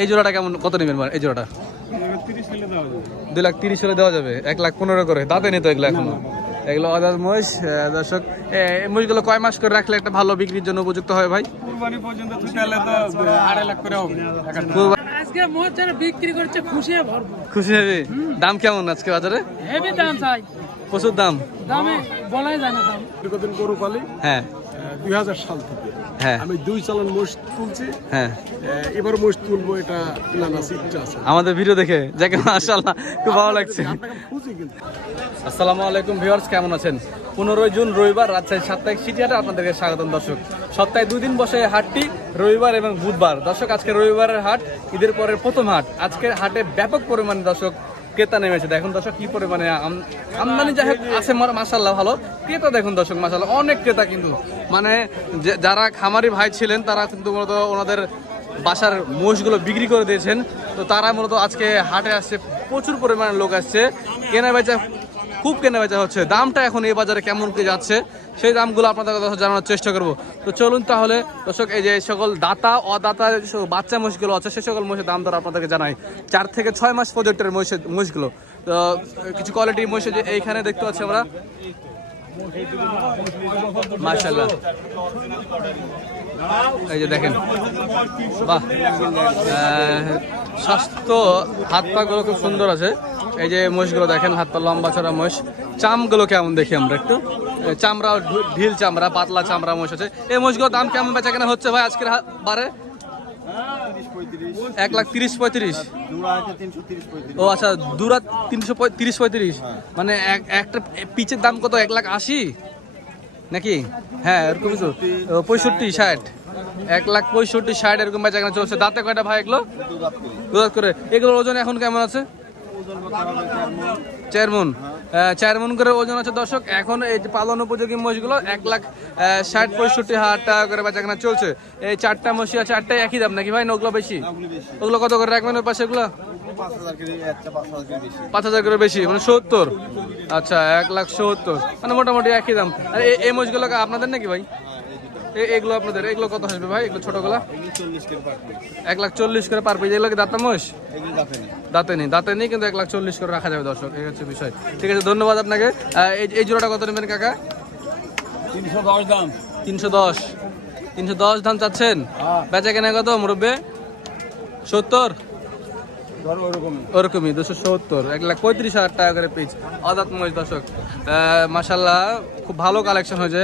এই জোড়াটা কেমন কত নেবেন মানে এই জোড়াটা? দুই লাখ তিরিশ হলে দেওয়া যাবে এক লাখ পনেরো করে দাঁতে নিত এগুলো এখন। এগুলো অদাত মহিষ দর্শক মহিষগুলো কয় মাস করে রাখলে একটা ভালো বিক্রির জন্য উপযুক্ত হয় ভাই? কুরবানি পর্যন্ত ছুটালে তো আড়াই লাখ করে আজকে মোট যারা বিক্রি করছে খুশি খুশি হবে? দাম কেমন আজকে বাজারে? হেভি দাম চাই। প্রচুর দাম। দামে বলাই যায় না দাম। দীর্ঘদিন গরু পালি? হ্যাঁ। দুই সাল থেকে। হ্যাঁ। আমি দুই চালান মোষ তুলছি। হ্যাঁ। এবার মোষ তুলবো এটা প্ল্যান আছে ইচ্ছা আছে। আমাদের ভিডিও দেখে যাকে মাশাআল্লাহ খুব ভালো লাগছে। আসসালামু আলাইকুম ভিউয়ার্স কেমন আছেন? পনেরোই জুন রবিবার রাজশাহী সাপ্তাহিক সিটি হাটে আপনাদেরকে স্বাগতম দর্শক। সপ্তাহে দুই দিন বসে হাটটি রবিবার এবং বুধবার। দর্শক আজকে রবিবারের হাট ঈদের পরের প্রথম হাট। আজকের হাটে ব্যাপক পরিমাণে দর্শক ক্রেতা নেমেছে দেখুন দর্শক কি পরিমাণে আম- আমদানি যাই হোক আছে মাসাল্লাহ ভালো। ক্রেতা দেখুন দর্শক মাসাল্লাহ অনেক ক্রেতা কিন্তু মানে যারা খামারি ভাই ছিলেন, তারা কিন্তু মূলত ওনাদের বাসার মোষগুলো বিক্রি করে দিয়েছেন। তো তারা মূলত আজকে হাটে আসছে, প্রচুর পরিমাণে লোক আসছে। কেনা বেচা খুব কেনা বেচা হচ্ছে। দামটা এখন এই বাজারে কেমন কি যাচ্ছে? সেই দামগুলো আপনাদের কাছে জানানোর চেষ্টা করব। তো চলুন তাহলে, দর্শক, এই যে সকল দাতা, অদাতা বাচ্চা মহিষগুলো আছে, সে সকল মহিষের দাম দর আপনাদেরকে জানাই। চার থেকে ছয় মাস প্রজেক্টের মহিষের মহিষগুলো। তো কিছু কোয়ালিটি মহিষের যে এইখানে দেখতে পাচ্ছি আমরা। মার্শাল্লাহ এই যে দেখেন। বাহ। স্বাস্থ্য হাত পা গুলো খুব সুন্দর আছে। এই যে মহিষগুলো দেখেন, হাত পা লম্বা ছড়া মহিষ। চামগুলো কেমন দেখি আমরা একটু? চামড়া ঢিল চামড়া, পাতলা চামড়া মহিষ আছে। এই মোষগুলোর দাম কেমন বেচা কেনা হচ্ছে ভাই আজকের বারে? এক লাখ তিরিশ পঁয়ত্রিশ। ও আচ্ছা দুরা তিনশো তিরিশ পঁয়ত্রিশ। মানে এক একটা পিচের দাম কত? এক লাখ আশি? নাকি? হ্যাঁ এরকমই তো পঁয়ষট্টি, ষাট। এক লাখ পঁয়ষট্টি, ষাট এরকম বেচা কেনা চলছে। দাঁতে কয়টা ভাই এগুলো? দুধাত করে। এগুলোর ওজন এখন কেমন আছে? চার আহ, চার মন করে ওজন আছে দর্শক এখন এই যে পালন উপযোগী মহিষগুলো এক লাখ ষাট পঁয়ষট্টি হাজার টাকা করে বেচা কেনা চলছে। এই চারটা মহিষ আছে চারটাই একই দাম নাকি ভাই? না ওগুলো বেশি? ওগুলো কত করে রাখবেন ওর পাশে এগুলো পাঁচ হাজার করে বেশি মানে সত্তর। আচ্ছা এক লাখ সত্তর মানে মোটামুটি একই দাম। আর এই মহিষগুলো আপনাদের নাকি ভাই? এগুলো আপনাদের এগুলো কত আসবে ভাই? এগুলো ছোটগুলা? এক লাখ চল্লিশ করে পার পিস এগুলো কি দাঁতা মহিষ? দাঁতে নেই। দাঁতে নেই। কিন্তু এক লাখ চল্লিশ করে রাখা যাবে দর্শক। এই হচ্ছে বিষয়। ঠিক আছে ধন্যবাদ আপনাকে। এই জোড়াটা কত নেবেন কাকা? তিনশো দশ দাম। তিনশো দশ। তিনশো দশ দাম চাচ্ছেন? বেচা কেনা কত মুরব্বে? সত্তর? ওরকমই। দুশো সত্তর এক লাখ পঁয়ত্রিশ হাজার টাকা করে পিস অদাত মহিষ দর্শক মাসাল্লাহ খুব ভালো কালেকশন হয়েছে।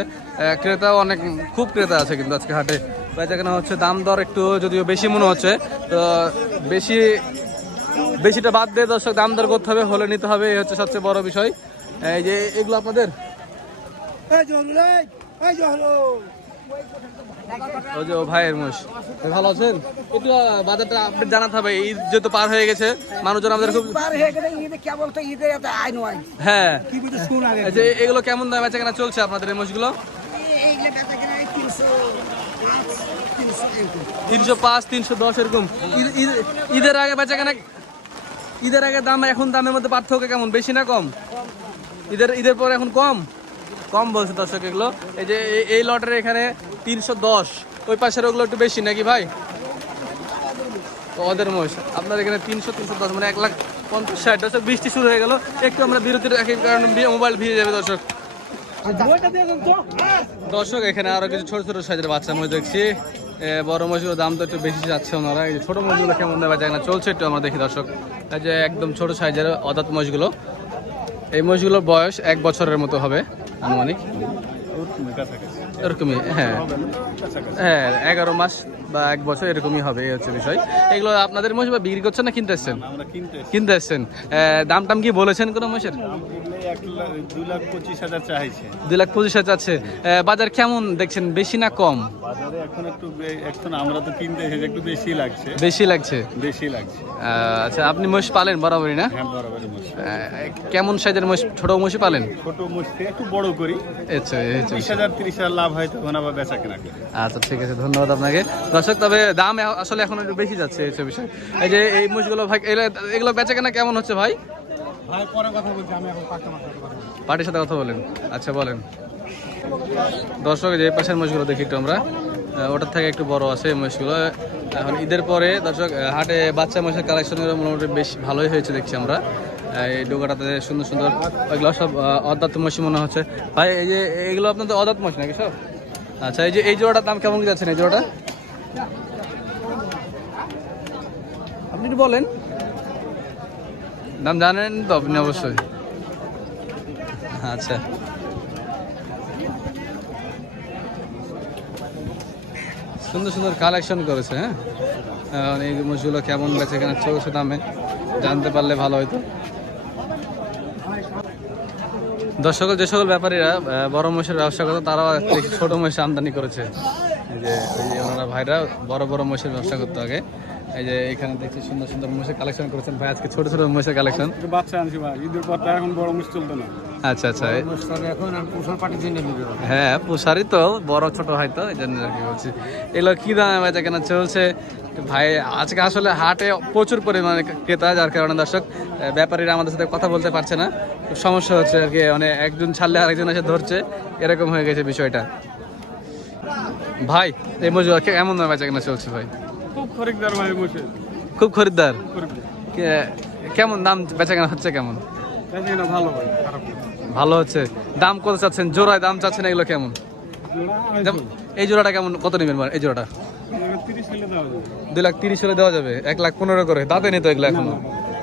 ক্রেতাও অনেক খুব ক্রেতা আছে কিন্তু আজকে হাটে। বেচা কেনা হচ্ছে দাম দর একটু যদিও বেশি মনে হচ্ছে তো বেশি বেশিটা বাদ দিয়ে দর্শক দাম দর করতে হবে হলে নিতে হবে এই হচ্ছে সবচেয়ে বড় বিষয়। এই যে এগুলো আপনাদের? ওই যে ও ভাইয়ের মোষ। তো ভালো আছেন? একটু বাজারটা আপডেট জানাতে হবে। ঈদ যেহেতু পার হয়ে গেছে মানুষজন আমাদের খুব পার হয়ে গেলে ঈদে কেবল তো ঈদে এত আয় নয়। হ্যাঁ। কি বুঝে শুন আগে। আচ্ছা এগুলো কেমন দাম বেচা কেনা চলছে আপনাদের এই মোষগুলো? এইগুলো বেচা কিনা এই তিনশো পাঁচ তিনশো দশ এরকম। ঈদ- ঈদ- ঈদের আগে বেচা কেনা ঈদের আগে দাম এখন দামের মধ্যে পার্থক্য কেমন? বেশি না কম? ঈদের ঈদের পরে এখন কম? কম বলছে দর্শক এগুলো। এই যে এই- লটের এখানে তিনশো দশ। ওই পাশের ওগুলো একটু বেশি নাকি ভাই? ওদের মহিষ। আপনার এখানে তিনশো তিনশো দশ মানে এক লাখ পঞ্চাশ ষাট। দর্শক, বৃষ্টি শুরু হয়ে গেল। একটু আমরা বিরতির রাখি কারণ মোবাইল ভিজে যাবে দর্শক। দর্শক, এখানে আরও কিছু ছোট ছোট সাইজের বাচ্চা মহিষ দেখছি। বড় মহিষগুলোর দাম তো একটু বেশি যাচ্ছে ওনারা। এই যে ছোট মহিষগুলো কেমন দেওয়া যায় না, চলছে একটু আমরা দেখি দর্শক। এই যে একদম ছোট সাইজের অদাত মহিষগুলো। এই মহিষগুলোর বয়স এক বছরের মতো হবে। আনুমানিক? এরকমই হ্যাঁ। হ্যাঁ এগারো মাস বা এক বছর এরকমই হবে এই হচ্ছে বিষয়। এগুলো আপনাদের মহিষ বা বিক্রি করছেন না কিনতে এসছেন? কিনতে আসছেন এসছেন। দাম টাম কি বলেছেন কোনো মহিষের? এক দুই লাখ পঁচিশ হাজার চাইছে। দুই লাখ পঁচিশ হাজার আছে বাজার কেমন দেখছেন? বেশি না কম? বাজারে এখন একটু এখন আমরা তো কিনতে এসেছি একটু বেশি লাগছে। বেশি লাগছে? বেশি লাগছে। আচ্ছা আপনি মহিষ পালেন বরাবরই না? হ্যাঁ কেমন সাইজের মহিষ ছোট মহিষ পালেন? ছোট একটু বড় করি। আচ্ছা বিশ হাজার তিরিশ হাজার লাভ হয় তখন আবার বেচা কেনা আচ্ছা ঠিক আছে ধন্যবাদ আপনাকে। দর্শক তবে দাম আসলে এখন একটু বেশি যাচ্ছে এই বিষয়। এই যে এই মহিষগুলো ভাই এগুলো বেচা কেনা কেমন হচ্ছে ভাই? পার্টির সাথে কথা বলেন। আচ্ছা বলেন। দর্শক যে পাশের মহিষগুলো দেখি একটু আমরা। ওটার থেকে একটু বড় আছে মহিষগুলো। এখন ঈদের পরে, দর্শক হাটে বাচ্চা মহিষের কালেকশন মোটামুটি বেশ ভালোই হয়েছে দেখছি আমরা। এই ডোকাটাতে সুন্দর সুন্দর ওইগুলো সব অদাত মহিষী মনে হচ্ছে। ভাই, এই যে এইগুলো আপনাদের অদাত মহিষ নাকি সব? আচ্ছা এই যে, এই জোড়াটার দাম কেমন কি যাচ্ছেন এই জোড়াটা? আপনি একটু বলেন। দাম জানেন তো আপনি অবশ্যই। আচ্ছা। সুন্দর সুন্দর কালেকশন করেছে হ্যাঁ? এই মুসগুলো কেমন বেছে কেনা চলছে দামে জানতে পারলে ভালো হতো দর্শক, যে সকল ব্যাপারীরা বড় মহিষের ব্যবসা করতো, তারাও ছোট মহিষ আমদানি করেছে। যে ওনারা ভাইরা বড় বড় মহিষের ব্যবসা করতো আগে। এই যে এখানে দেখছি সুন্দর সুন্দর মহিষের কালেকশন করেছেন। ভাই আজকে ছোট ছোট মহিষের কালেকশন বাচ্চা আনছি ভাই ঈদের পর তো এখন বড় মুশ চলতো না। আচ্ছা আচ্ছা। এখন আমি পোষণ পাটির জন্য হ্যাঁ পুষারি তো বড় ছোট হয় তো এই জন্য আর কি বলছি। এগুলো কি দামে বেচা কেনা চলছে। ভাই আজকে আসলে হাটে প্রচুর পরিমাণে ক্রেতা যার কারণে দর্শক ব্যাপারীরা আমাদের সাথে কথা বলতে পারছে না। সমস্যা হচ্ছে আর কি মানে একজন ছাড়লে আরেকজন এসে ধরছে এরকম হয়ে গেছে বিষয়টা। ভাই এই মজুর কেমন দামে বেচা কেনা চলছে ভাই? খুব খরিকদার ভাই মুশে খুব খরিদ্দার? কেমন দাম বেচা কেনা হচ্ছে কেমন? তাই না ভালো ভাই খারাপ ভালো হচ্ছে। দাম কত চাচ্ছেন? জোড়ায় দাম চাচ্ছেন এগুলো কেমন? এই জোড়াটা কেমন কত নেবেন এই জোড়াটা? দুই লাখ তিরিশ হলে দেওয়া যাবে। এক লাখ পনেরো করে। দাঁতে নিত এগুলো এখনও?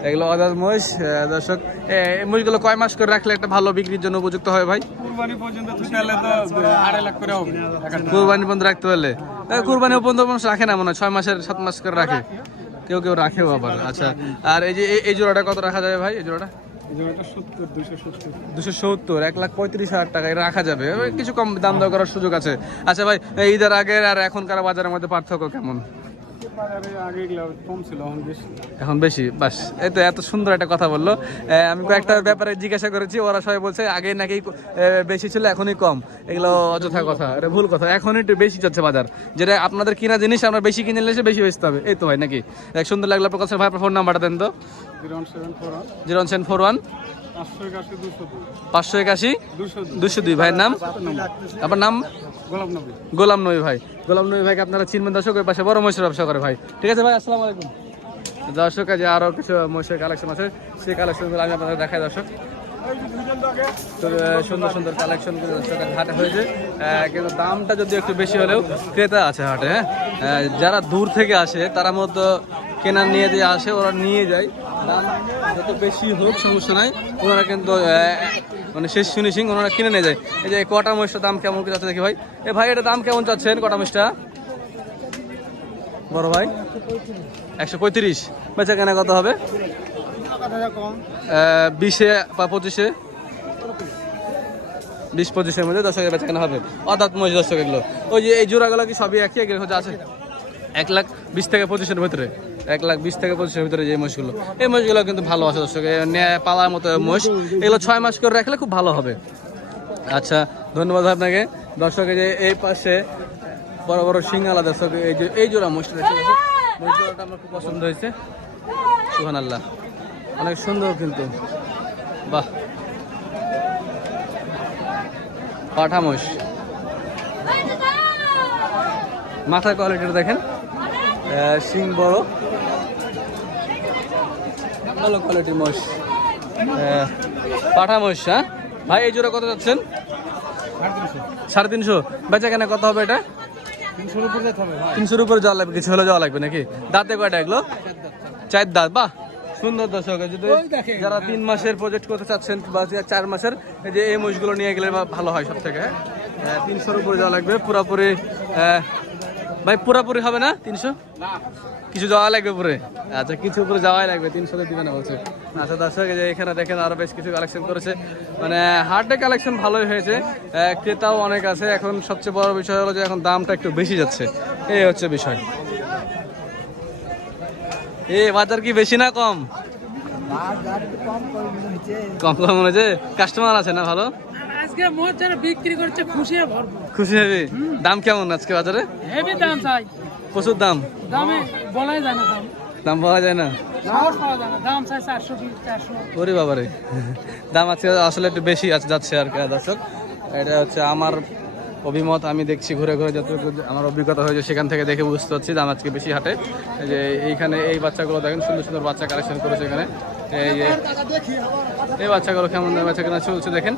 এগুলো অদার মহিষ দর্শক এই মহিষগুলো কয় মাস করে রাখলে একটা ভালো বিক্রির জন্য উপযুক্ত হয় ভাই? কুরবানি পর্যন্ত কুরবানি পর্যন্ত রাখতে পারলে? কুরবানি পর্যন্ত মানুষ রাখে না মনে হয়? ছয় মাসের সাত মাস করে রাখে। কেউ কেউ রাখেও আবার। আচ্ছা আর এই যে এই- জোড়াটা কত রাখা যাবে ভাই? এই জোড়াটা? দুশো সত্তর এক লাখ পঁয়ত্রিশ হাজার টাকায় রাখা যাবে। কিছু কম দাম দাম করার সুযোগ আছে। আচ্ছা ভাই ঈদের আগের আর এখনকার বাজারের মধ্যে পার্থক্য কেমন? এখন বেশি। এখন বেশি বাস। এই তো এত সুন্দর একটা কথা বলল। আমি কয়েকটা ব্যাপারে জিজ্ঞাসা করেছি ওরা সবাই বলছে আগে নাকি বেশি ছিল এখনই কম। এগুলো অযথা কথা এটা ভুল কথা। এখন একটু বেশি যাচ্ছে বাজার। যেটা আপনাদের কিনা জিনিস আমরা বেশি কিনে নিলে বেশি বেচতে হবে। এই তো ভাই নাকি? এক সুন্দর লাগল আপনার কাছে ভাই আপনার ফোন নাম্বারটা দেন তো। Zero one seven four one. Zero seven four one. পাঁচশো একাশি দুশো দুই। ভাইয়ের নাম? আপনার নাম? গোলাপ নবী। গোলাম নবী ভাই। গোলাম নবী ভাইকে আপনারা চিনবেন দর্শকের পাশে। বড় মহিষের ব্যবসা করে ভাই। ঠিক আছে ভাই আসসালামু আলাইকুম। দর্শক যে আরও কিছু মহিষের কালেকশন আছে সেই কালেকশনগুলো আমি আপনাদের দেখাই দর্শক। তো সুন্দর সুন্দর কালেকশন হাটে হয়েছে। কিন্তু দামটা যদি একটু বেশি হলেও ক্রেতা আছে হাটে হ্যাঁ? যারা দূর থেকে আসে তারা মধ্যে কেনার নিয়ে যে আসে ওরা নিয়ে যায়। দাম যত বেশি হোক, সমস্যা নাই। ওনারা কিন্তু মানে শেষ ফিনিশিং ওনারা কিনে নিয়ে যায়। এই যে কটা মহিষটার দাম কেমন যাচ্ছে দেখি ভাই। এ ভাই, এটা দাম কেমন চাচ্ছেন কটা মহিষটা? বড় ভাই, একশো পঁয়ত্রিশ। বেচা কেনা কত হবে? বিশে বা পঁচিশে? বিশ পঁচিশের মধ্যে দশ হাজার বেচা কেনা হবে। অর্থাৎ মহিষ দর্শক এগুলো। ওই যে এই জোড়াগুলো কি সবই একই? হচ্ছে আছে? এক লাখ বিশ থেকে পঁচিশের ভিতরে। এক লাখ বিশ থেকে পঁচিশের ভিতরে যে মহিষগুলো। এই মহিষগুলো কিন্তু ভালো আছে দর্শক। পালার মতো মহিষ। এগুলো ছয় মাস করে রাখলে খুব ভালো হবে। আচ্ছা ধন্যবাদ আপনাকে। দর্শক যে এই পাশে বড় বড় সিঙ্গালা দর্শক, এই যে, এই জোড়া মহিষ জোড়াটা আমার খুব পছন্দ হয়েছে। সুহান আল্লাহ অনেক সুন্দর কিন্তু। বাহ। পাঠা মহিষ। মাথার কোয়ালিটিটা দেখেন। শিং বড়। ভালো কোয়ালিটির আহ, পাঠা মহিষ হ্যাঁ? ভাই এই জোড়া কত যাচ্ছেন? সাড়ে তিনশো। বেচা কেনা কত হবে এটা? তিনশোর উপরে যাওয়া লাগবে কিছু হলে যাওয়া লাগবে নাকি? দাঁতে কয়টা এগুলো? চার দাঁত বাহ! সুন্দর দর্শক যদি যারা তিন মাসের প্রজেক্ট করতে চাচ্ছেন বা চার মাসের এই যে এই মহিষগুলো নিয়ে গেলে বা- ভালো হয় সব থেকে হ্যাঁ তিনশোর উপরে যাওয়া লাগবে পুরোপুরি ভাই পুরাপুরি হবে না? তিনশো? কিছু যাওয়া লাগবে পুরে? আচ্ছা কিছু উপরে যাওয়াই লাগবে তিনশোতে দিবে না বলছে। আচ্ছা দর্শক যে এখানে দেখেন আরও বেশ কিছু কালেকশন করেছে। মানে হার্ডে কালেকশন ভালোই হয়েছে। ক্রেতাও অনেক আছে। এখন সবচেয়ে বড় বিষয় হলো যে এখন দামটা একটু বেশি যাচ্ছে। এই হচ্ছে বিষয়। এ বাজার কি বেশি না কম? কম কম মনে হচ্ছে? কাস্টমার আছে না ভালো? আজকে মোট যারা বিক্রি করছে খুশি ভরপুর। খুশি হবে? দাম কেমন আজকে বাজারে? হেভি দাম চাই। প্রচুর দাম। দামে বলাই যায় না দাম। দাম পাওয়া যায় না। ওরে বাবারে। দাম আজকে আসলে একটু বেশি আছে যাচ্ছে আর কি দর্শক। এটা হচ্ছে আমার অভিমত। আমি দেখছি ঘুরে ঘুরে যতটুকু আমার অভিজ্ঞতা হয়েছে সেখান থেকে দেখে বুঝতে পারছি দাম আজকে বেশি হাটে। যে এইখানে এই বাচ্চাগুলো দেখেন সুন্দর সুন্দর বাচ্চা কালেকশন করেছে এখানে। এই যে এই বাচ্চাগুলো কেমন বাচ্চা কেনা চলছে দেখেন।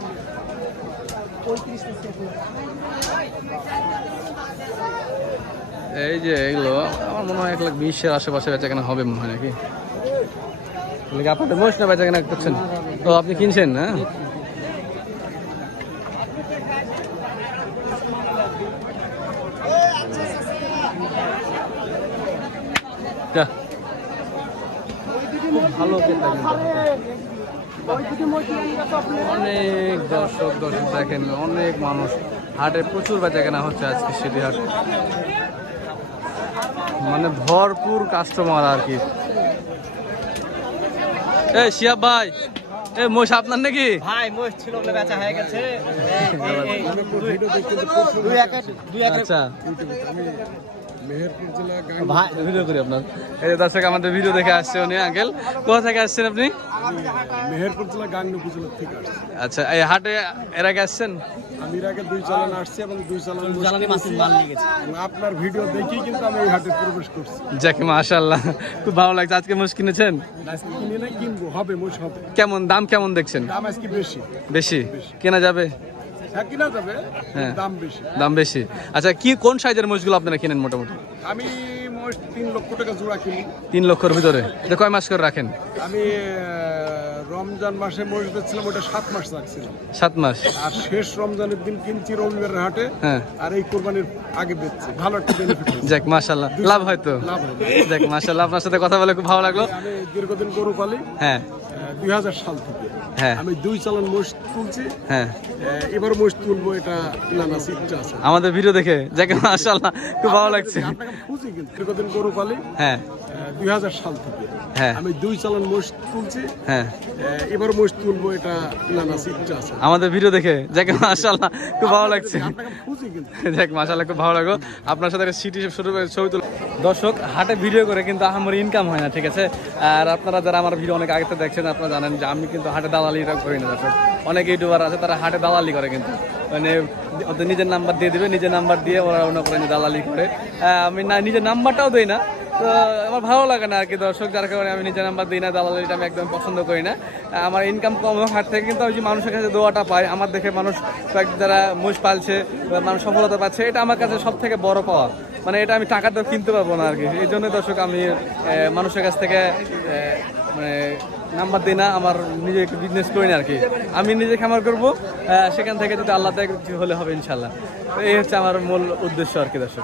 এই যে এগুলো, আমার মনে হয় এক লাখ বিশের আশেপাশে বেচা কেনা হবে মনে হয় নাকি? আপনাদের মহিষ না বেচা কেনা করছেন? তো আপনি কিনছেন না ভালো ক্রেতা কিন্তু। অনেক দর্শক দর্শক দেখেন অনেক মানুষ হাটে প্রচুর বেচা কেনা হচ্ছে আজকে সিটি হাট মানে ভরপুর কাস্টমার আর কি এ শিয়াব ভাই এ মোষ আপনার নাকি ভাই মোষ ছিল বলে বেচা হয়ে গেছে আচ্ছা ভাই ভিডিও করি আপনার। এই যে দর্শক আমাদের ভিডিও দেখে আসছে উনি আঙ্কেল। কোথা থেকে আসছেন আপনি? মেহেরপুর জেলা গাংনী উপজেলা থেকে আচ্ছা এই হাটে এর আগে আসছেন? আমি এর আগে দুই চালান আসছি এবং দুই চালান বসে মাছের মাল নিয়ে গেছে। আপনার ভিডিও দেখেই কিন্তু আমি এই হাটে প্রবেশ করছি। যাকে মাশাল্লাহ খুব ভালো লাগছে। আজকে মোষ কিনেছেন? আজকে কিনে না কিনবো। হবে মোশ হবে। কেমন দাম কেমন দেখছেন? দাম আজকে বেশি? বেশি। কেনা যাবে? হ্যাঁ কিনা যাবে। দাম বেশি। দাম বেশি। আচ্ছা কি কোন সাইজের মোষগুলো আপনারা কিনেন মোটামুটি? আমি মোশ তিন লক্ষ টাকা জোড়া কিনি। তিন লক্ষর ভিতরে। এটা কয় মাস করে রাখেন? আমি রমজান মাসে মোশ বেচছিলাম ওটা সাত মাস রাখছিলাম। সাত মাস। আর শেষ রমজানের দিন কিনছি রবিবারের হাটে হ্যাঁ। আর এই কোরবানির আগে বেচছি। ভালো একটা বেনিফিট যাক মাশাল্লাহ লাভ হয়তো লাভ যাক মাশাল্লাহ আপনার সাথে কথা বলে খুব ভালো লাগল। আমি দীর্ঘদিন গরু পালি। হ্যাঁ। দুই হাজার সাল থেকে। আমি দুই চালান মোষ তুলছি। হ্যাঁ। এবার মোষ তুলবো এটা আছে ইচ্ছা আছে। আমাদের ভিডিও দেখে যাকে মাশাল্লাহ খুব ভালো লাগছে। খুঁজি কিন্তু দীর্ঘদিন গরু পালি। হ্যাঁ। দুই হাজার সাল থেকে। হ্যাঁ। আমি দুই চালান মোষ তুলছি। হ্যাঁ। এবার মোষ তুলবো এটা আছে ইচ্ছা আছে। আমাদের ভিডিও দেখে যাকে মাশাল্লাহ খুব ভালো লাগছে। খুঁজি কিন্তু। দেখ মাশাল্লাহ খুব ভালো লাগল। আপনার সাথে সিটি ছবি তুল দর্শক হাটে ভিডিও করে কিন্তু আমার ইনকাম হয় না ঠিক আছে? আর আপনারা যারা আমার ভিডিও অনেক আগে থেকে দেখছেন আপনারা জানেন যে আমি কিন্তু হাটে দালালিটা করি না দর্শক অনেক ইউটিউবার আছে, তারা হাটে দালালি করে কিন্তু। মানে ওদের নিজের নাম্বার দিয়ে দিবে, নিজের নাম্বার দিয়ে ওরা অন্য করে দালালি করে। আমি না, নিজের নাম্বারটাও দিই না। তো আমার ভালো লাগে না আর কি দর্শক, যার কারণে আমি নিজের নাম্বার দিই না, দালালিটা আমি একদম পছন্দ করি না। আমার ইনকাম কম হাট থেকে কিন্তু ওই যে মানুষের কাছে দোয়াটা পাই, আমার দেখে মানুষ যারা মুষ পালছে মানুষ সফলতা পাচ্ছে, এটা আমার কাছে সব থেকে বড় পাওয়া। মানে এটা আমি টাকা তো কিনতে পারব না আর কি। এই জন্য দর্শক, আমি মানুষের কাছ থেকে মানে নাম্বার দিই না, আমার নিজে একটু বিজনেস করি না আর কি। আমি নিজে খামার করব সেখান থেকে যদি আল্লাহ দেয় হলে হবে ইনশাল্লাহ। এই হচ্ছে আমার মূল উদ্দেশ্য আর কি দর্শক।